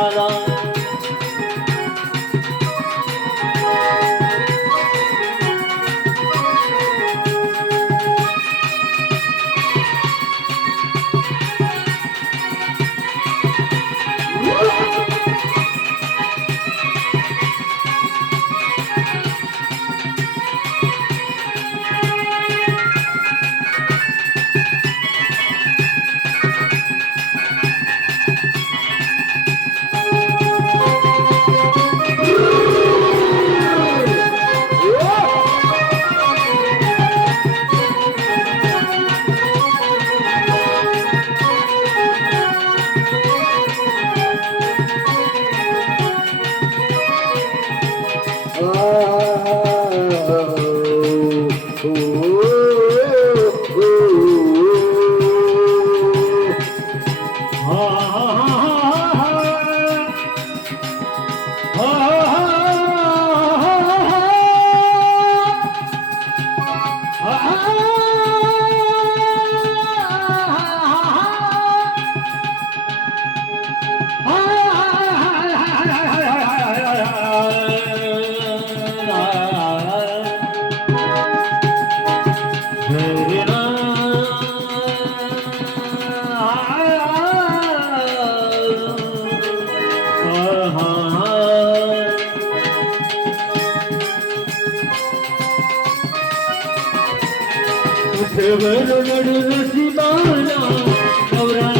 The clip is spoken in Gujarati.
Shalom. Oh. ઉઠવર નડુ નસીબાના નવરા